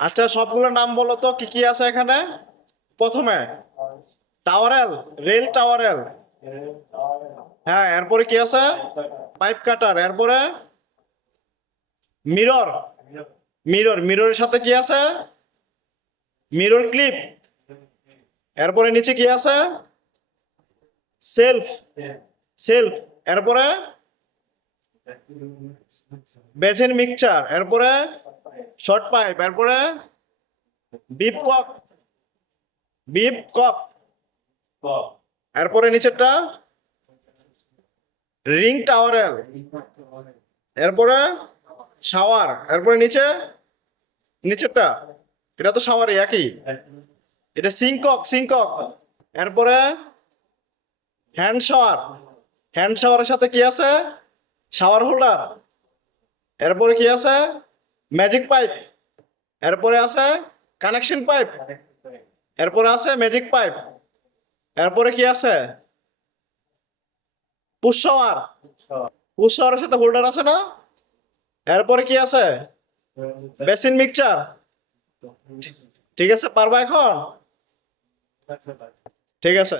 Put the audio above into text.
আচ্ছা সবগুলোর নাম বলো তো, কি কি আছে এখানে? প্রথমে, টাওয়ারেল, রেল টাওয়ারেল। হ্যাঁ এরপরে কি আছে? Pipe cutter. এরপরে, মিরর। মিরর, মিররের সাথে কি আছে? Mirror clip. এরপরে নিচে কি আছে? সেলফ। সেলফ। এরপরে বেসিন মিক্সচার। এরপরে শর্ট পাইপ এরপরে বিপ কক বিপ কক এরপরে নিচেরটা। Ring towel rail. এরপরে শাওয়ার। এরপরে নিচে, নিচেরটা। এটা তো শাওয়ারই, একই। এটা সিংকক সিংকক। এরপরে হ্যান্ড শাওয়ার। হ্যান্ড শাওয়ারের সাথে কি আছে? Shower holder. এরপরে কি আছে? ম্যাজিক পাইপ এরপরে আছে কানেকশন পাইপ এরপরে আছে ম্যাজিক পাইপ এরপরে কি আছে? পুশ শাওয়ারের সাথে হোল্ডার আছে না? এরপরে কি আছে? বেসিন মিক্সচার ঠিক আছে, পারবা এখন? ঠিক আছে।